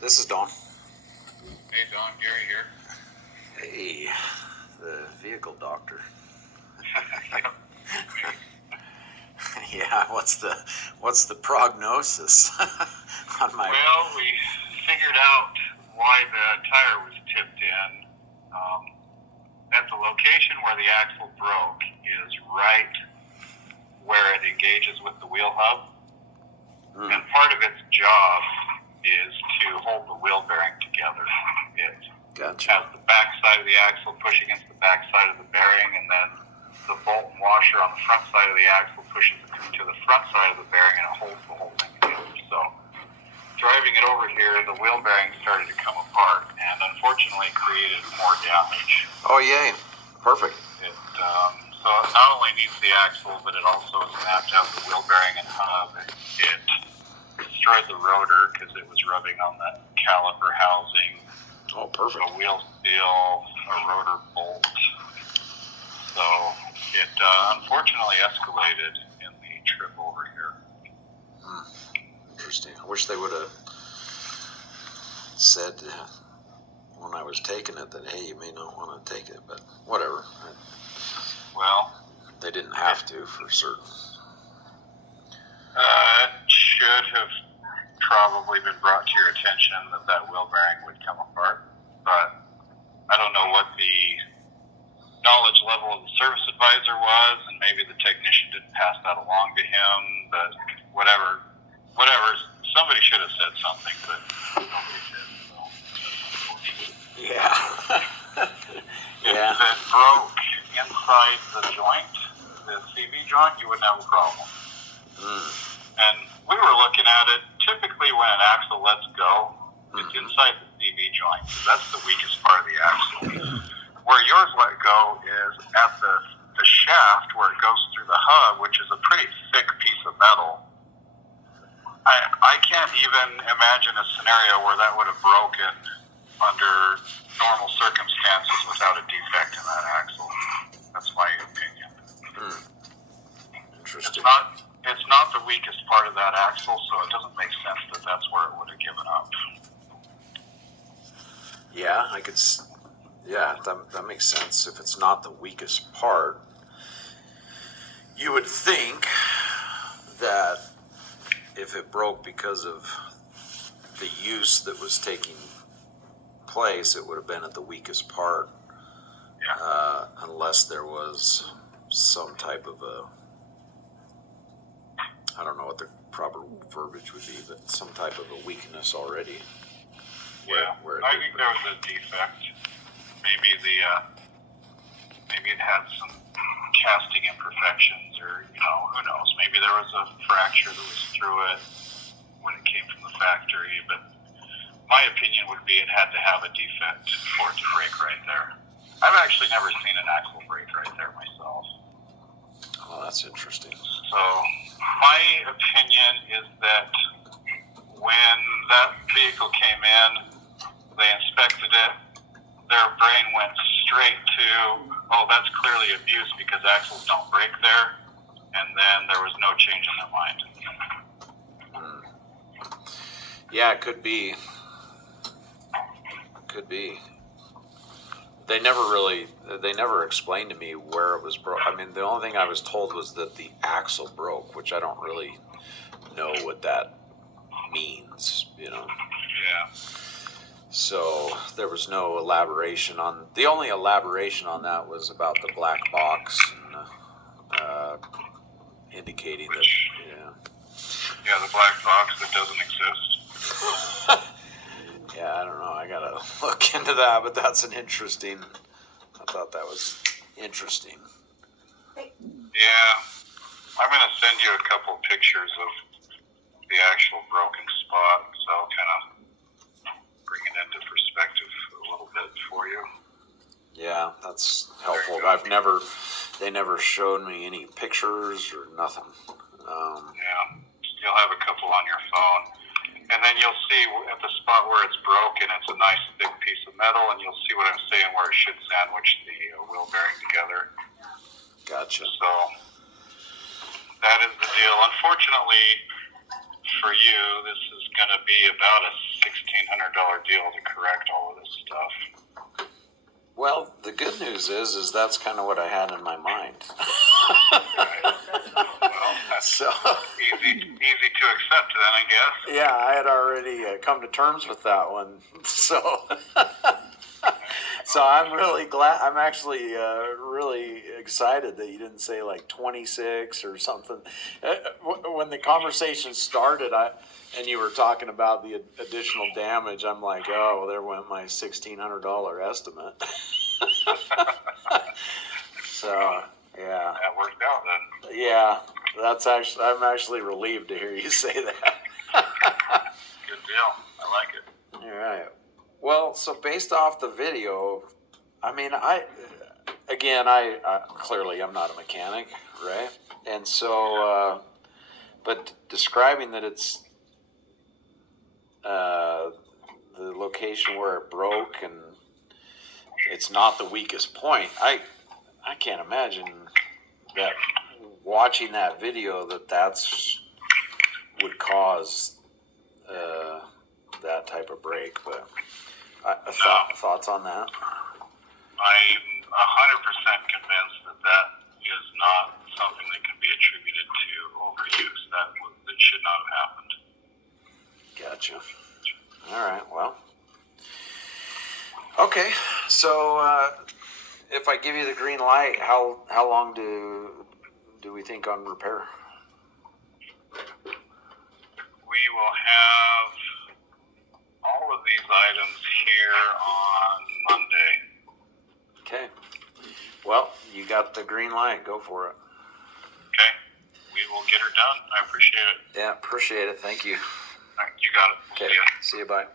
This is Don. Hey Don, Gary here. Hey, the vehicle doctor. Yep. Yeah, what's the prognosis on my? Well, we figured out why the tire was tipped in. At the location where the axle broke is right where it engages with the wheel hub. And part of its job is to hold the wheel bearing together. It Gotcha. has the back side of the axle push against the back side of the bearing, and then the bolt and washer on the front side of the axle pushes to the front side of the bearing, and it holds the whole thing together. So driving it over here, the wheel bearing started to come apart, and unfortunately created more damage. Oh, yay. Perfect. So it not only needs the axle, but it also is snapped out the wheel bearing and hub. It destroyed the rotor because it was rubbing on the caliper housing. Oh, perfect. A wheel seal, a rotor bolt. So it unfortunately escalated in the trip over here. Interesting. I wish they would have said when I was taking it that, hey, you may not want to take it, but whatever. Well, They didn't have to, for certain. it should have probably been brought to your attention that wheel bearing would come apart, but I don't know what the knowledge level of the service advisor was, and maybe the technician didn't pass that along to him, but whatever, somebody should have said something, but nobody did, so that's unfortunate. Yeah. If Yeah. it broke inside the joint, the CV joint, you wouldn't have a problem. And we were looking at it, typically when an axle lets go, it's inside the CV joint, because that's the weakest part of the axle. Where yours let go is at the shaft where it goes through the hub, which is a pretty thick piece of metal. I can't even imagine a scenario where that would have broken under normal circumstances without a defect in that axle. That's my opinion. Interesting. It's not the weakest part of that axle, so it doesn't make sense that that's where it would have given up. Yeah, that makes sense. If it's not the weakest part, you would think that if it broke because of the use that was taking place, it would have been at the weakest part. Yeah. Unless there was some type of I don't know what the proper verbiage would be, but some type of a weakness already. Where I think there was a defect. Maybe maybe it had some casting imperfections, or who knows? Maybe there was a fracture that was through it when it came from the factory. But my opinion would be it had to have a defect for it to break right there. I've actually never seen an axle break right there myself. Oh, that's interesting. So my opinion is that when that vehicle came in, they inspected it, their brain went straight to, oh, that's clearly abuse because axles don't break there, and then there was no change in their mind. Yeah, it could be. They never explained to me where it was broke. I mean, the only thing I was told was that the axle broke, which I don't really know what that means, Yeah. So there was no elaboration on. The only elaboration on that was about the black box and indicating that. Yeah, the black box that doesn't exist. Yeah, I don't know. I gotta look into that, but that's an interesting. I thought that was interesting. Yeah, I'm gonna send you a couple pictures of the actual broken spot, so I'll kind of bring it into perspective a little bit for you. Yeah, that's helpful. They never showed me any pictures or nothing. Yeah, you'll have a couple on your phone. And then you'll see at the spot where it's broken, it's a nice thick piece of metal, and you'll see what I'm saying where it should sandwich the wheel bearing together. Gotcha. So that is the deal. Unfortunately for you, this is going to be about a $1,600 deal to correct all of this stuff. Well, the good news is that's kind of what I had in my mind. Right. Well, that's So, easy to accept then, I guess. yeah, I had already come to terms with that one. So, so I'm really glad. I'm actually really excited that you didn't say like 26 or something. When the conversation started, and you were talking about the additional damage, I'm like, oh, well, there went my $1,600 estimate. So, yeah. That worked out then. Yeah, I'm actually relieved to hear you say that. Good deal. I like it. All right. Well, so based off the video, I mean, I clearly I'm not a mechanic, right? And so, but describing that it's the location where it broke and it's not the weakest point, I can't imagine that watching that video that's would cause that type of break. But thoughts on that? I'm 100% convinced that is not something that can be attributed to overuse. That should not have happened. Gotcha. All right. Well. Okay. So if I give you the green light, how long do we think on repair? We will have all of these items here on Monday. Okay. Well, you got the green light. Go for it. Okay. We will get her done. I appreciate it. Yeah, appreciate it. Thank you. All right, you got it. Okay. See ya. See you. Bye.